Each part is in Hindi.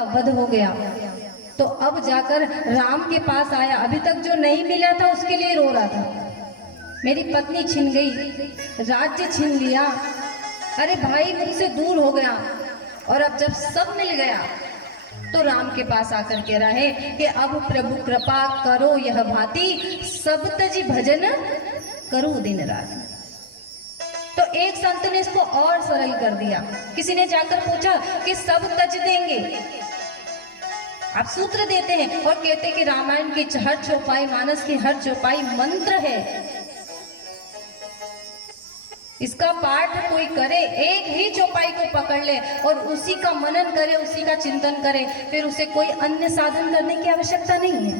का वध हो गया। तो अब जाकर राम के पास आया, अभी तक जो नहीं मिला था उसके लिए रो रहा था। मेरी पत्नी छिन गई, राज्य छीन लिया, अरे भाई मुझसे दूर हो गया। और अब जब सब मिल गया तो राम के पास आकर कह रहा है कि अब प्रभु कृपा करो यह भांति, सब तजी भजन करो दिन रात। तो एक संत ने इसको और सरल कर दिया। किसी ने जाकर पूछा कि सब तज देंगे, आप सूत्र देते हैं और कहते हैं कि रामायण की हर चौपाई, मानस की हर चौपाई मंत्र है। इसका पाठ कोई करे, एक ही चौपाई को पकड़ ले और उसी का मनन करे, उसी का चिंतन करे, फिर उसे कोई अन्य साधन करने की आवश्यकता नहीं है।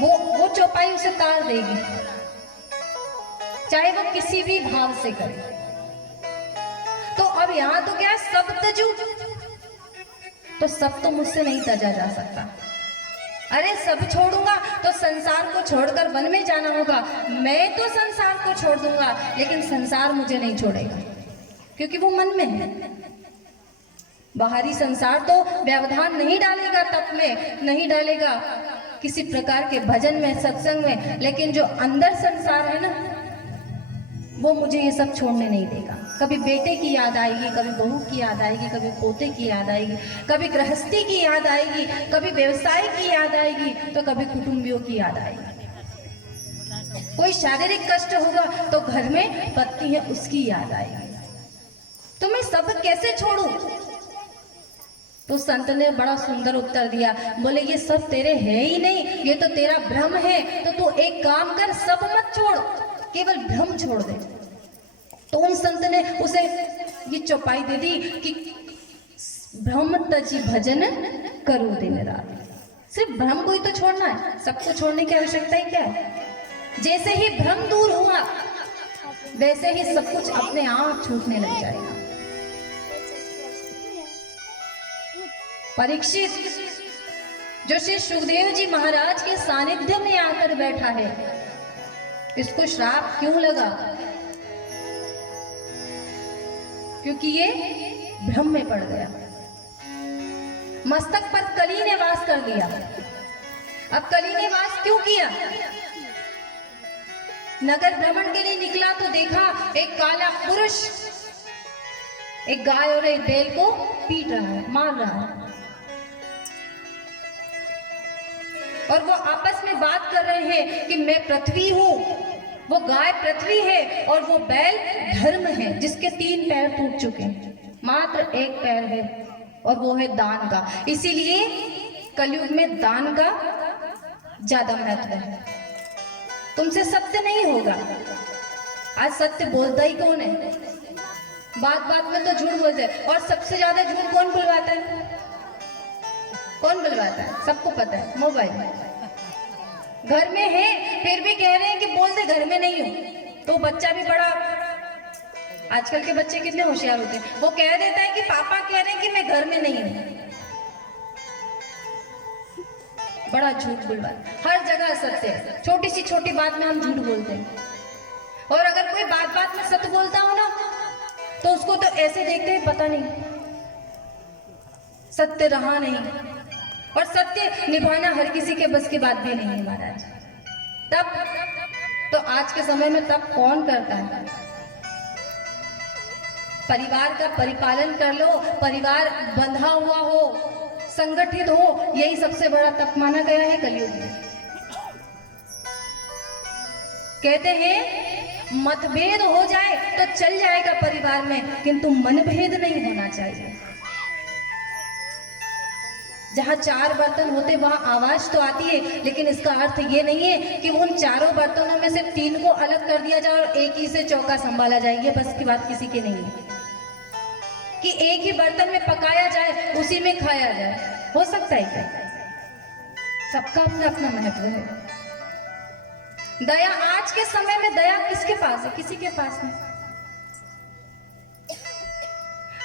वो चौपाई उसे तार देगी, चाहे वो किसी भी भाव से करे। तो अब यहां तो क्या है, सब तजू, तो सब तो मुझसे नहीं तजा जा सकता। अरे सब छोड़ूंगा तो संसार को छोड़कर वन में जाना होगा। मैं तो संसार को छोड़ दूंगा, लेकिन संसार मुझे नहीं छोड़ेगा, क्योंकि वो मन में है। बाहरी संसार तो व्यवधान नहीं डालेगा, तप में नहीं डालेगा, किसी प्रकार के भजन में, सत्संग में, लेकिन जो अंदर संसार है ना, वो मुझे ये सब छोड़ने नहीं देगा। कभी बेटे की याद आएगी, कभी बहू की याद आएगी, कभी पोते की याद आएगी, कभी गृहस्थी की याद आएगी, कभी व्यवसाय की याद आएगी, तो कभी कुटुंबियों की याद आएगी। कोई शारीरिक कष्ट होगा तो घर में पत्नी है उसकी याद आएगी। तो मैं सब कैसे छोड़ूं? तो संत ने बड़ा सुंदर उत्तर दिया, बोले ये सब तेरे है ही नहीं, ये तो तेरा भ्रम है। तो तू एक काम कर, सब मत छोड़, केवल भ्रम छोड़ दे। तो उन संत ने उसे ये चौपाई दे दी कि भ्रम तजी भजन करो दिन रात। सिर्फ भ्रम को ही तो छोड़ना है, सबको छोड़ने की आवश्यकता ही क्या है? जैसे ही भ्रम दूर हुआ वैसे ही सब कुछ अपने आप छूटने लग जाएगा। परीक्षित जो श्री सुखदेव जी महाराज के सानिध्य में आकर बैठा है, इसको श्राप क्यों लगा? क्योंकि ये भ्रम में पड़ गया, मस्तक पर कली ने वास कर लिया। अब कली ने वास क्यों किया? नगर भ्रमण के लिए निकला तो देखा एक काला पुरुष एक गाय और एक बैल को पीट रहा है, मार रहा है, और वो आपस में बात कर रहे हैं कि मैं पृथ्वी हूं, वो गाय पृथ्वी है और वो बैल धर्म है, जिसके 3 पैर टूट चुके हैं, मात्र एक पैर है और वो है दान का। इसीलिए कलयुग में दान का ज्यादा महत्व है। तुमसे सत्य नहीं होगा। आज सत्य बोलता ही कौन है? बात बात में तो झूठ बोलते हैं, और सबसे ज्यादा झूठ कौन बुलवाता है? कौन बुलवाता है? सबको पता है, मोबाइल। घर में है फिर भी कह रहे हैं कि बोल दे घर में नहीं हो। तो बच्चा भी बड़ा, आजकल के बच्चे कितने होशियार होते हैं, वो कह देता है कि पापा कह रहे हैं कि मैं घर में नहीं हूं। बड़ा झूठ बुलवा, हर जगह सत्य है, छोटी सी छोटी बात में हम झूठ बोलते हैं। और अगर कोई बात बात में सत्य बोलता हो ना, तो उसको तो ऐसे देखते हैं पता नहीं सत्य रहा नहीं। और सत्य निभाना हर किसी के बस की बात भी नहीं है महाराज। तब तो आज के समय में तब कौन करता है? परिवार का परिपालन कर लो, परिवार बंधा हुआ हो, संगठित हो, यही सबसे बड़ा तप माना गया है कलयुग में। कहते हैं मतभेद हो जाए तो चल जाएगा परिवार में, किंतु मनभेद नहीं होना चाहिए। जहां 4 बर्तन होते वहां आवाज तो आती है, लेकिन इसका अर्थ ये नहीं है कि उन 4 बर्तनों में से 3 को अलग कर दिया जाए और एक ही से चौका संभाला जाए। ये बस की बात किसी की नहीं है कि एक ही बर्तन में पकाया जाए, उसी में खाया जाए। हो सकता है क्या? सबका अपना अपना महत्व है। दया, आज के समय में दया किसके पास है? किसी के पास नहीं।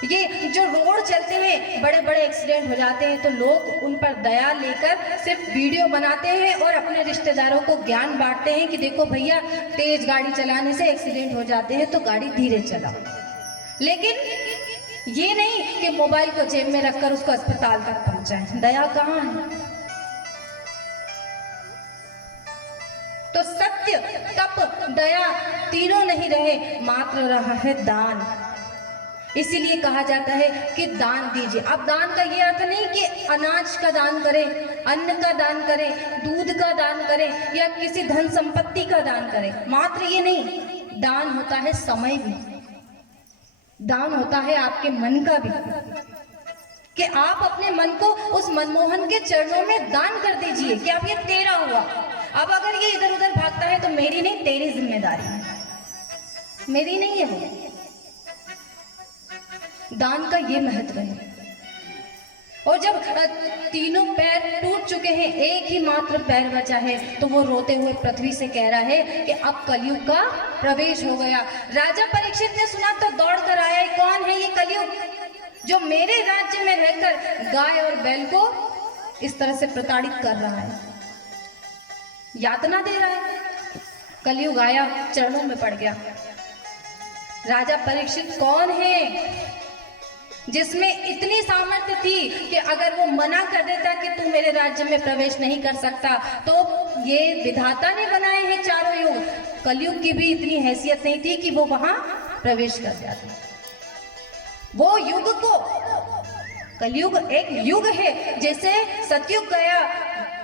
ये जो रोड चलते हैं, बड़े बड़े एक्सीडेंट हो जाते हैं, तो लोग उन पर दया लेकर सिर्फ वीडियो बनाते हैं और अपने रिश्तेदारों को ज्ञान बांटते हैं कि देखो भैया, तेज गाड़ी चलाने से एक्सीडेंट हो जाते हैं तो गाड़ी धीरे चलाओ। लेकिन ये नहीं कि मोबाइल को जेब में रखकर उसको अस्पताल तक पहुंचाएं। दया कहाँ है? तो सत्य, तप, दया तीनों नहीं रहे, मात्र रहा है दान। इसीलिए कहा जाता है कि दान दीजिए। अब दान का ये अर्थ नहीं कि अनाज का दान करें, अन्न का दान करें, दूध का दान करें या किसी धन संपत्ति का दान करें, मात्र ये नहीं। दान होता है समय भी, दान होता है आपके मन का भी, कि आप अपने मन को उस मनमोहन के चरणों में दान कर दीजिए कि अब ये तेरा हुआ। अब अगर ये इधर उधर भागता है तो मेरी नहीं, तेरी जिम्मेदारी है, मेरी नहीं है वो। दान का ये महत्व है। और जब तीनों पैर टूट चुके हैं, एक ही मात्र पैर बचा है, तो वो रोते हुए पृथ्वी से कह रहा है कि अब कलयुग का प्रवेश हो गया। राजा परीक्षित ने सुना तो दौड़ कर आया, कौन है ये कलयुग जो मेरे राज्य में रहकर गाय और बैल को इस तरह से प्रताड़ित कर रहा है, यातना दे रहा है। कलयुग आया, चरणों में पड़ गया। राजा परीक्षित कौन है जिसमें इतनी सामर्थ्य थी कि अगर वो मना कर देता कि तू मेरे राज्य में प्रवेश नहीं कर सकता, तो ये विधाता ने बनाए हैं चारों युग, कलयुग की भी इतनी हैसियत नहीं थी कि वो वहां प्रवेश कर जाता। वो युग को, कलयुग एक युग है, जैसे सतयुग गया,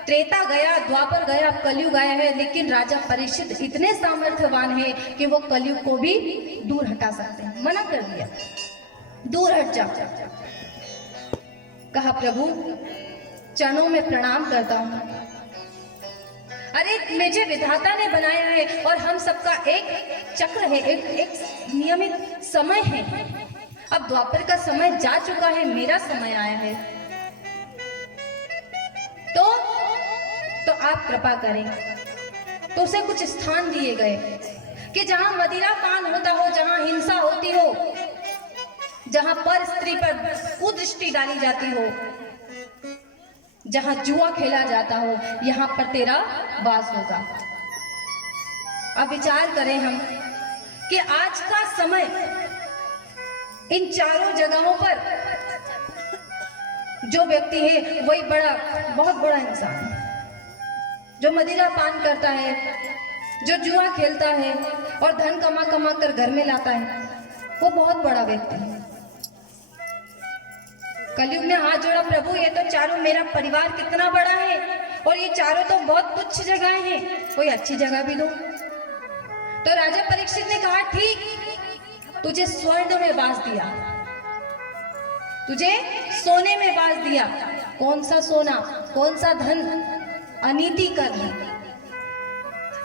त्रेता गया, द्वापर गया, कलयुग आया है, लेकिन राजा परीक्षित इतने सामर्थ्यवान है कि वो कलयुग को भी दूर हटा सकते हैं। मना कर दिया, दूर हट जा। कहा प्रभु चरणों में प्रणाम करता हूं। अरे मुझे विधाता ने बनाया है और हम सबका एक चक्र है, एक नियमित समय है। अब द्वापर का समय जा चुका है, मेरा समय आया है, तो आप कृपा करें। तो उसे कुछ स्थान दिए गए कि जहां मदिरा पान होता हो, जहां हिंसा होती हो, जहां पर स्त्री पर कुदृष्टि डाली जाती हो, जहां जुआ खेला जाता हो, यहां पर तेरा वास होगा। अब विचार करें हम कि आज का समय इन चारों जगहों पर जो व्यक्ति है वही बहुत बड़ा इंसान है। जो मदिरा पान करता है, जो जुआ खेलता है और धन कमा कमा कर घर में लाता है, वो बहुत बड़ा व्यक्ति है। कलयुग ने हाथ जोड़ा, प्रभु ये तो चारों, मेरा परिवार कितना बड़ा है और ये चारों तो बहुत तुच्छ जगह हैं, कोई अच्छी जगह भी दो। तो राजा परीक्षित ने कहा ठीक, तुझे स्वर्ण में वास दिया, तुझे सोने में वास दिया। कौन सा सोना, कौन सा धन? अनीति का धन।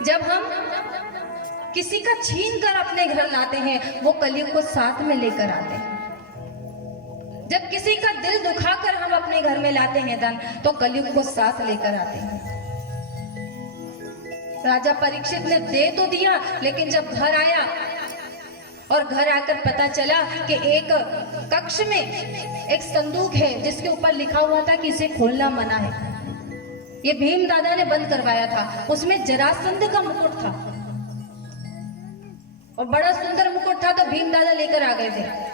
जब हम किसी का छीन कर अपने घर लाते हैं, वो कलयुग को साथ में लेकर आते हैं। जब किसी का दिल दुखाकर हम अपने घर में लाते हैं धन, तो कलयुग को साथ लेकर आते हैं। राजा परीक्षित ने दे तो दिया, लेकिन जब घर आया और घर आकर पता चला कि एक कक्ष में एक संदूक है जिसके ऊपर लिखा हुआ था कि इसे खोलना मना है। ये भीम दादा ने बंद करवाया था। उसमें जरासंध का मुकुट था और बड़ा सुंदर मुकुट था, तो भीम दादा लेकर आ गए थे।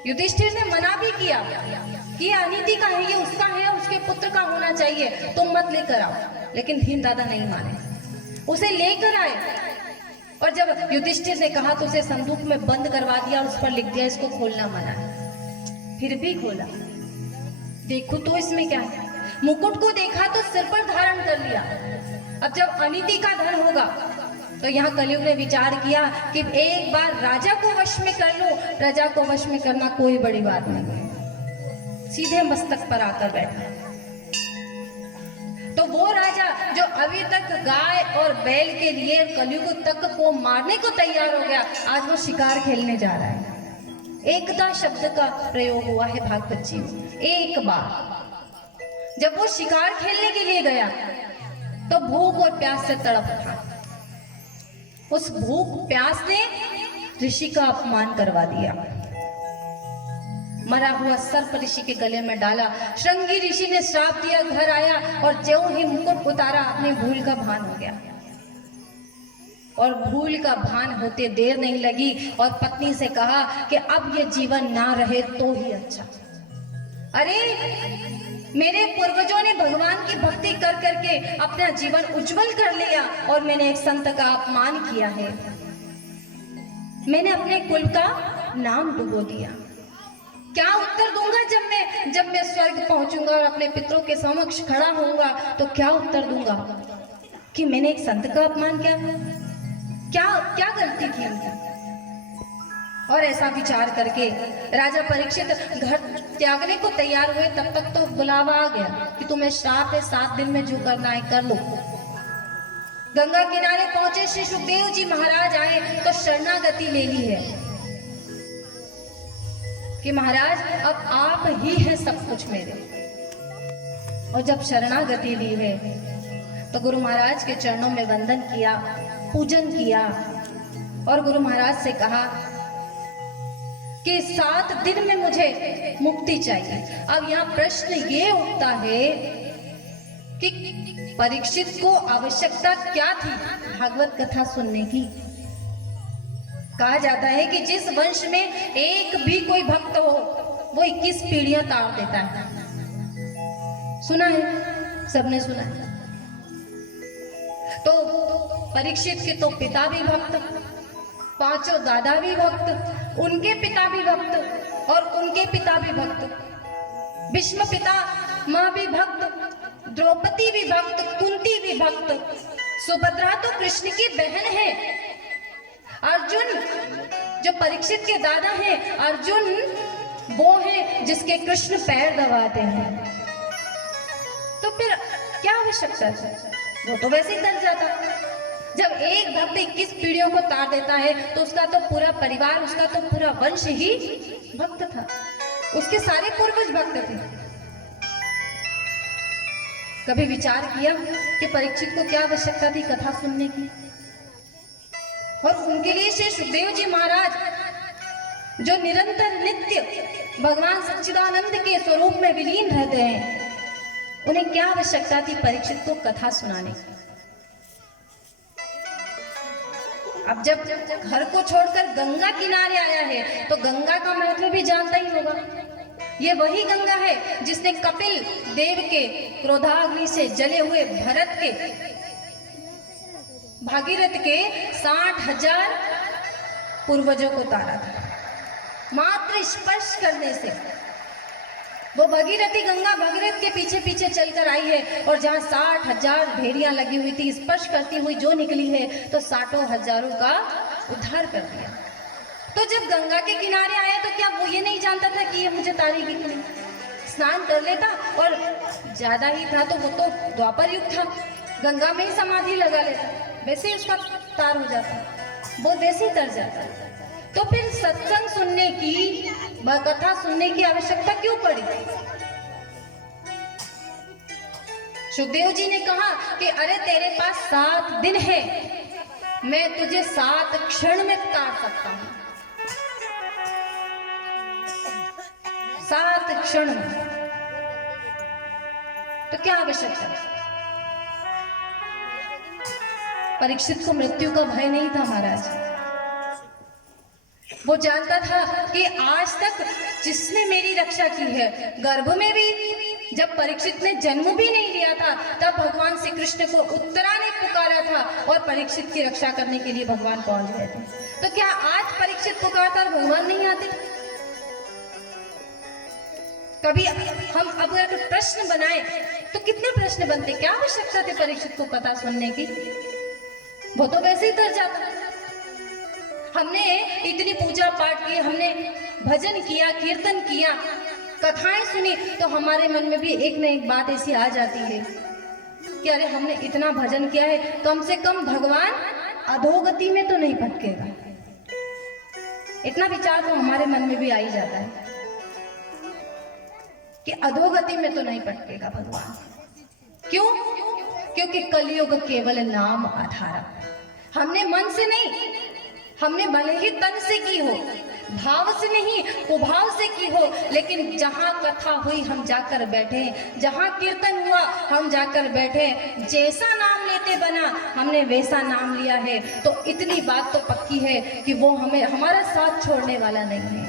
युधिष्ठिर ने मना भी किया कि ये अनीति का है, ये उसका है, उसके पुत्र का होना चाहिए, तुम मत लेकर आओ। लेकिन भीम दादा नहीं माने, उसे लेकर आए। और जब युधिष्ठिर ने कहा तो उसे संदूक में बंद करवा दिया और उस पर लिख दिया इसको खोलना मना है। फिर भी खोला, देखो तो इसमें क्या है। मुकुट को देखा तो सिर पर धारण कर लिया। अब जब अनीति का धन होगा तो यहाँ कलयुग ने विचार किया कि एक बार राजा को वश में कर लो। प्रजा को वश में करना कोई बड़ी बात नहीं, सीधे मस्तक पर आकर बैठा। तो वो राजा जो अभी तक गाय और बैल के लिए कलयुग तक को मारने को तैयार हो गया, आज वो शिकार खेलने जा रहा है। एकता शब्द का प्रयोग हुआ है भागवत जी में। एक बार जब वो शिकार खेलने के लिए गया तो भूख और प्यास से तड़प उठा। उस भूख प्यास ने ऋषि का अपमान करवा दिया। मरा हुआ सर्प ऋषि के गले में डाला। श्रृंगी ऋषि ने श्राप दिया, घर आया और ज्यों ही मुकुट उतारा अपने भूल का भान हो गया और भूल का भान होते देर नहीं लगी और पत्नी से कहा कि अब ये जीवन ना रहे तो ही अच्छा। अरे मेरे पूर्वजों ने भगवान की भक्ति कर करके अपना जीवन उज्जवल कर लिया और मैंने एक संत का अपमान किया है, मैंने अपने कुल का नाम डुबो दिया। क्या उत्तर दूंगा जब मैं स्वर्ग पहुंचूंगा और अपने पितरों के समक्ष खड़ा होऊंगा तो क्या उत्तर दूंगा कि मैंने एक संत का अपमान किया? क्या गलती की उनकी? और ऐसा विचार करके राजा परीक्षित घर त्यागने को तैयार हुए। तब तक तो बुलावा आ गया कि तुम्हें श्राप है, 7 दिन में जो करना है कर लो। गंगा किनारे पहुंचे श्री सुखदेव जी महाराज आए तो शरणागति ले ली है कि महाराज अब आप ही हैं सब कुछ मेरे। और जब शरणागति ली है तो गुरु महाराज के चरणों में वंदन किया, पूजन किया और गुरु महाराज से कहा कि 7 दिन में मुझे मुक्ति चाहिए। अब यहाँ प्रश्न ये उठता है कि परीक्षित को आवश्यकता क्या थी भागवत कथा सुनने की? कहा जाता है कि जिस वंश में एक भी कोई भक्त हो वो 21 पीढ़ियां तार देता है। सुना है, सबने सुना है। तो परीक्षित के तो पिता भी भक्त, 5 दादा भी भक्त, उनके पिता भी भक्त और उनके पिता भी भक्त, भीष्म पिता माँ भी भक्त, द्रौपदी भी भक्त, कुंती भी भक्त, सुभद्रा तो कृष्ण की बहन है, अर्जुन जो परीक्षित के दादा हैं, अर्जुन वो है जिसके कृष्ण पैर दबाते हैं। तो फिर क्या आवश्यकता है? वो तो वैसे ही तर जाता। जब एक भक्त 21 पीढ़ियों को तार देता है तो उसका तो पूरा परिवार, उसका तो पूरा वंश ही भक्त था, उसके सारे पूर्वज भक्त थे। कभी विचार किया कि परीक्षित को क्या आवश्यकता थी कथा सुनने की? और उनके लिए श्री सुखदेव जी महाराज जो निरंतर नित्य भगवान सच्चिदानंद के स्वरूप में विलीन रहते हैं, उन्हें क्या आवश्यकता थी परीक्षित को कथा सुनाने की? अब जब घर को छोड़कर गंगा किनारे आया है तो गंगा का महत्व भी जानता ही होगा। ये वही गंगा है जिसने कपिल देव के क्रोधाग्नि से जले हुए भरत के, भागीरथ के 60,000 पूर्वजों को तारा था। मात्र स्पर्श करने से वो भगीरथी गंगा भगीरथ के पीछे पीछे चलकर आई है और जहाँ 60,000 भेड़ियां लगी हुई थी, स्पर्श करती हुई जो निकली है तो 60,000 का उद्धार कर दिया। तो जब गंगा के किनारे आया तो क्या वो ये नहीं जानता था कि ये मुझे तारेगी कि नहीं? स्नान कर लेता और ज्यादा ही था तो वो तो द्वापर युग था, गंगा में ही समाधि लगा लेता, वैसे ही उसका तार हो जाता, वो वैसे ही तर जाता। तो फिर सत्संग सुनने की, कथा सुनने की आवश्यकता क्यों पड़ी? सुखदेव जी ने कहा कि अरे तेरे पास 7 दिन है, मैं तुझे 7 क्षण में तार सकता हूं, 7 क्षण में। तो क्या आवश्यकता? परीक्षित को मृत्यु का भय नहीं था महाराज। वो जानता था कि आज तक जिसने मेरी रक्षा की है, गर्भ में भी जब परीक्षित ने जन्म भी नहीं लिया था तब भगवान श्री कृष्ण को उत्तरा ने पुकारा था और परीक्षित की रक्षा करने के लिए भगवान पहुंच गए थे। तो क्या आज परीक्षित पुकारता और भगवान नहीं आते? कभी हम अगर प्रश्न बनाए तो कितने प्रश्न बनते? क्या आवश्यकता थी परीक्षित को कथा सुनने की? वो तो वैसे ही तर जाता। हमने इतनी पूजा पाठ की, हमने भजन किया, कीर्तन किया, कथाएं सुनी, तो हमारे मन में भी एक न एक बात ऐसी आ जाती है कि अरे हमने इतना भजन किया है, कम से कम भगवान अधोगति में तो नहीं भटकेगा। इतना विचार तो हमारे मन में भी आ ही जाता है कि अधोगति में तो नहीं भटकेगा भगवान। क्यों? क्योंकि कलयुग केवल नाम आधार। हमने मन से नहीं, हमने भले ही तन से की हो, भाव से नहीं कुभाव से की हो, लेकिन जहाँ कथा हुई हम जाकर बैठे, जहाँ कीर्तन हुआ हम जाकर बैठे, जैसा नाम लेते बना हमने वैसा नाम लिया है। तो इतनी बात तो पक्की है कि वो हमें हमारा साथ छोड़ने वाला नहीं है।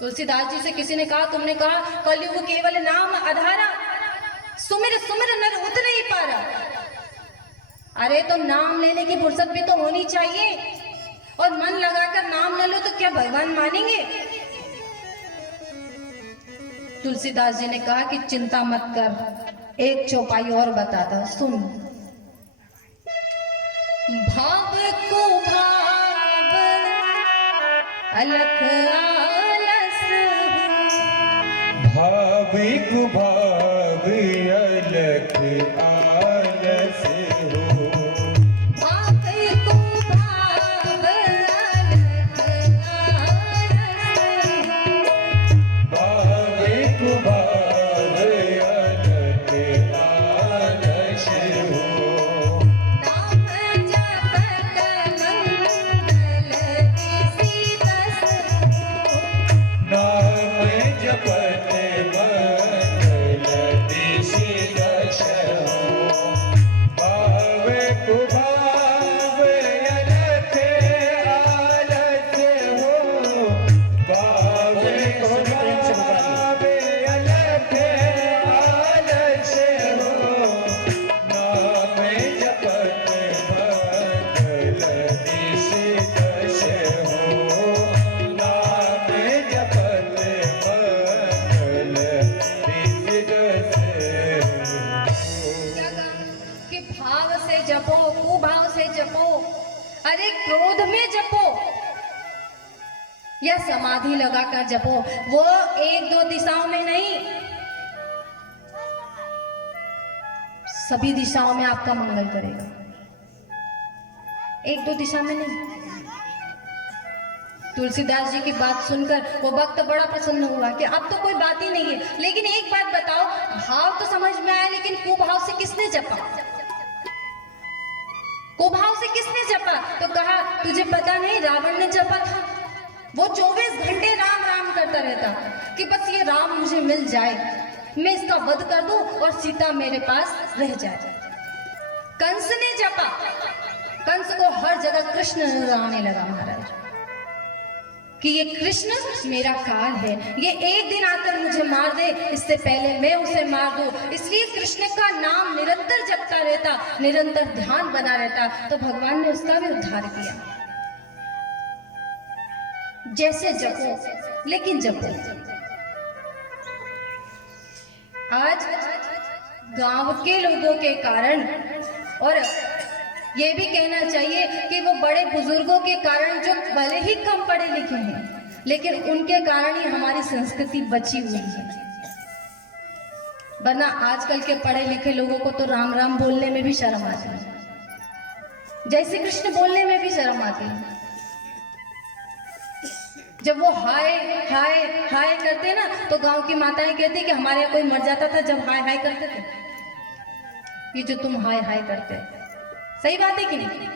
तुलसीदास जी से किसी ने कहा, तुमने कहा कलयुग केवल नाम आधारा, सुमिर सुमिर नर उतर ही पारा। अरे तो नाम लेने की फुर्सत भी तो होनी चाहिए, और मन लगाकर नाम न लो तो क्या भगवान मानेंगे? तुलसीदास जी ने कहा कि चिंता मत कर, एक चौपाई और बताता, सुन। भाव को भाव अलख आलस, भाव को भाव अलख आलस हो। भाव को भाव अलख आलस, भाव को भाव अलख आलस हो। नाम जपत मंगल इसी दस हो। नाम जपत मंगल दिसि दश हो। भाव को भाव अलख आलस हो। भाव को भाव अलख आलस हो। नाम जपत मंगल दिसि दश हो। नाम जपत मंगल दिसि दश हो। क्या कहा कि भाव से जपो, कुभाव से जपो, अरे क्रोध में जपो या समाधि लगाकर जपो, वो एक दो दिशाओं में नहीं, सभी दिशाओं में आपका मंगल करेगा, एक दो दिशा में नहीं। तुलसीदास जी की बात सुनकर वो भक्त बड़ा प्रसन्न हुआ कि अब तो कोई बात ही नहीं है। लेकिन एक बात बताओ, भाव तो समझ में आया, लेकिन कुभाव से किसने जपा? कुभाव से किसने जपा? तो कहा तुझे पता नहीं, रावण ने जपा था। वो 24 घंटे राम राम करता रहता कि बस ये राम मुझे मिल जाए, मैं इसका वध कर दूं और सीता मेरे पास रह जाए। कंस ने जपा, कंस को हर जगह कृष्ण नजर आने लगा महाराज, कि ये कृष्ण मेरा काल है, ये एक दिन आकर मुझे मार दे, इससे पहले मैं उसे मार दूं। इसलिए कृष्ण का नाम निरंतर जपता रहता, निरंतर ध्यान बना रहता, तो भगवान ने उसका भी उद्धार किया। जैसे जपो, लेकिन जपो। आज गांव के लोगों के कारण, और ये भी कहना चाहिए कि वो बड़े बुजुर्गों के कारण जो भले ही कम पढ़े लिखे हैं, लेकिन उनके कारण ही हमारी संस्कृति बची हुई है। वरना आजकल के पढ़े लिखे लोगों को तो राम राम बोलने में भी शर्म आती है, जय श्री कृष्ण बोलने में भी शर्म आती है। जब वो हाय हाय हाय करते ना, तो गांव की माताएं कहती कि हमारे यहाँ कोई मर जाता था जब हाय हाय करते थे। ये जो तुम हाय हाय करते, सही बात है कि नहीं?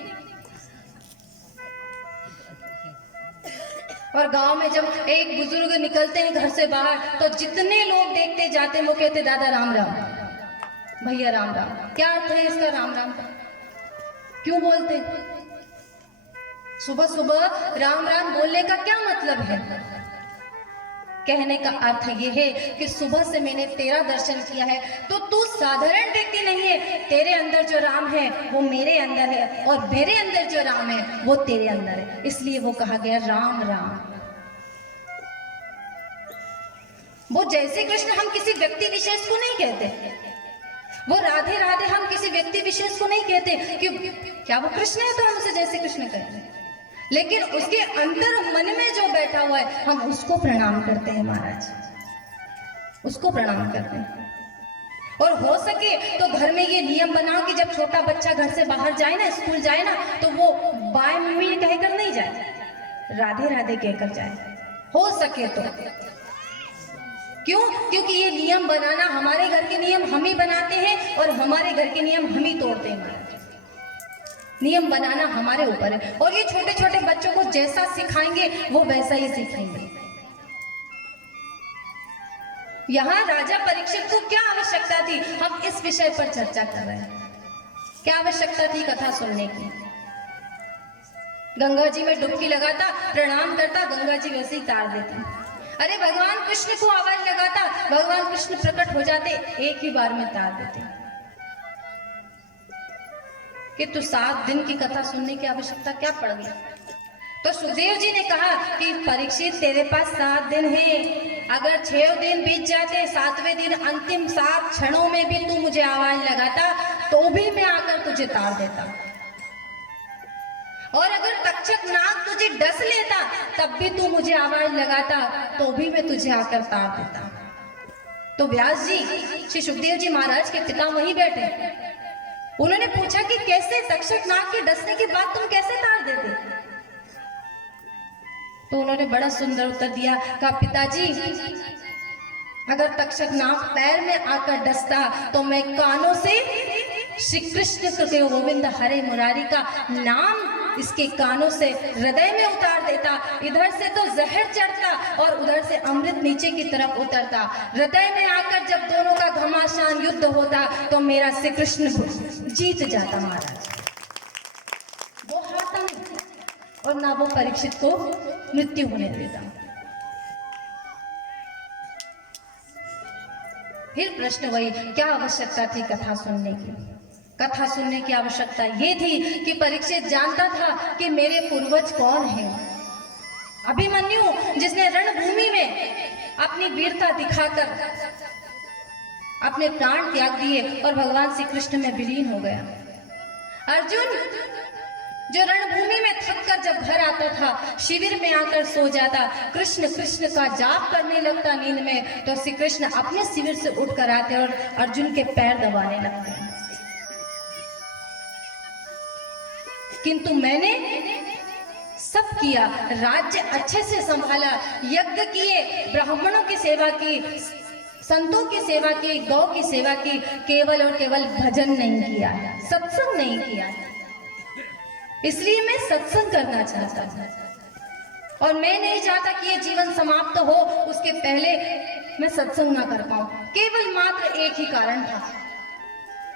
और गांव में जब एक बुजुर्ग निकलते हैं घर से बाहर, तो जितने लोग देखते जाते हैं वो कहते दादा राम राम, भैया राम राम। क्या अर्थ है इसका राम राम का? क्यों बोलते? सुबह सुबह राम राम बोलने का क्या मतलब है? कहने का अर्थ यह है कि सुबह से मैंने तेरा दर्शन किया है, तो तू साधारण व्यक्ति नहीं है। तेरे अंदर जो राम है वो मेरे अंदर है, और मेरे अंदर जो राम है वो तेरे अंदर है। इसलिए वो कहा गया राम राम। वो जैसे कृष्ण हम किसी व्यक्ति विशेष को नहीं कहते, वो राधे राधे हम किसी व्यक्ति विशेष को नहीं कहते कि क्या वो कृष्ण है तो हम उसे जैसे कृष्ण कहते हैं, लेकिन उसके अंतर मन में जो बैठा हुआ है हम उसको प्रणाम करते हैं महाराज, उसको प्रणाम करते हैं। और हो सके तो घर में ये नियम बनाओ कि जब छोटा बच्चा घर से बाहर जाए ना, स्कूल जाए ना, तो वो बाय मम्मी कहकर नहीं जाए, राधे राधे कहकर जाए, हो सके तो। क्यों? क्योंकि ये नियम बनाना, हमारे घर के नियम हम ही बनाते हैं और हमारे घर के नियम हम ही तोड़ते हैं महाराज। नियम बनाना हमारे ऊपर है, और ये छोटे छोटे बच्चों को जैसा सिखाएंगे वो वैसा ही सीखेंगे। यहाँ राजा परीक्षित को क्या आवश्यकता थी, हम इस विषय पर चर्चा कर रहे हैं। क्या आवश्यकता थी कथा सुनने की? गंगा जी में डुबकी लगाता, प्रणाम करता, गंगा जी वैसे ही तार देती। अरे भगवान कृष्ण को आवाज लगाता, भगवान कृष्ण प्रकट हो जाते, एक ही बार में तार देते। कि तू 7 दिन की कथा सुनने की आवश्यकता क्या पड़ गई? तो सुखदेव जी ने कहा कि परीक्षित तेरे पास 7 दिन है, अगर 6 दिन बीत जाते, 7वें दिन अंतिम 7 क्षणों में भी तू मुझे आवाज लगाता तो भी मैं आकर तुझे तार देता, और अगर तक्षक नाग तुझे डस लेता तब भी तू मुझे आवाज लगाता तो भी मैं तुझे आकर तार देता। तो व्यास जी, श्री सुखदेव जी महाराज के पिता वहीं बैठे, उन्होंने पूछा कि कैसे तक्षक नाग के डसने के बाद तुम कैसे तार देते? तो उन्होंने बड़ा सुंदर उत्तर दिया, कहा पिताजी, अगर तक्षक नाग पैर में आकर डसता तो मैं कानों से श्री कृष्ण के गोविंद हरे मुरारी का नाम इसके कानों से हृदय में उतार देता। इधर से तो जहर चढ़ता और उधर से अमृत नीचे की तरफ उतरता। हृदय में आकर जब दोनों का घमासान युद्ध होता तो मेरा श्री कृष्ण जीत जाता महाराज, वो हारता नहीं और ना वो परीक्षित को मृत्यु होने देता। फिर प्रश्न वही, क्या आवश्यकता थी कथा सुनने की? कथा सुनने की आवश्यकता ये थी कि परीक्षित जानता था कि मेरे पूर्वज कौन हैं। अभिमन्यु जिसने रणभूमि में अपनी वीरता दिखाकर अपने प्राण त्याग दिए और भगवान श्री कृष्ण में विलीन हो गया। अर्जुन जो रणभूमि में थककर जब घर आता था, शिविर में आकर सो जाता, कृष्ण कृष्ण का जाप करने लगता नींद में, तो श्री कृष्ण अपने शिविर से उठकर आते और अर्जुन के पैर दबाने लगते। किंतु मैंने सब किया, राज्य अच्छे से संभाला, यज्ञ किए, ब्राह्मणों की सेवा की, संतों की सेवा की, गौ की सेवा की, केवल और केवल भजन नहीं किया, सत्संग नहीं किया। इसलिए मैं सत्संग करना चाहता हूं और मैं नहीं चाहता कि ये जीवन समाप्त हो उसके पहले मैं सत्संग ना कर पाऊं। केवल मात्र एक ही कारण था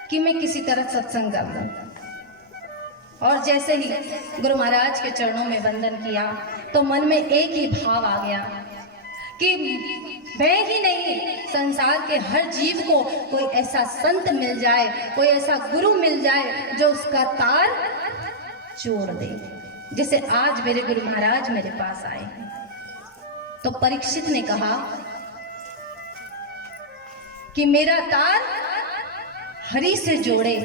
कि मैं किसी तरह सत्संग कर लूं। और जैसे ही गुरु महाराज के चरणों में वंदन किया तो मन में एक ही भाव आ गया कि मैं ही नहीं, संसार के हर जीव को कोई ऐसा संत मिल जाए, कोई ऐसा गुरु मिल जाए जो उसका तार जोड़ दे, जैसे आज मेरे गुरु महाराज मेरे पास आए हैं। तो परीक्षित ने कहा कि मेरा तार हरि से जोड़े,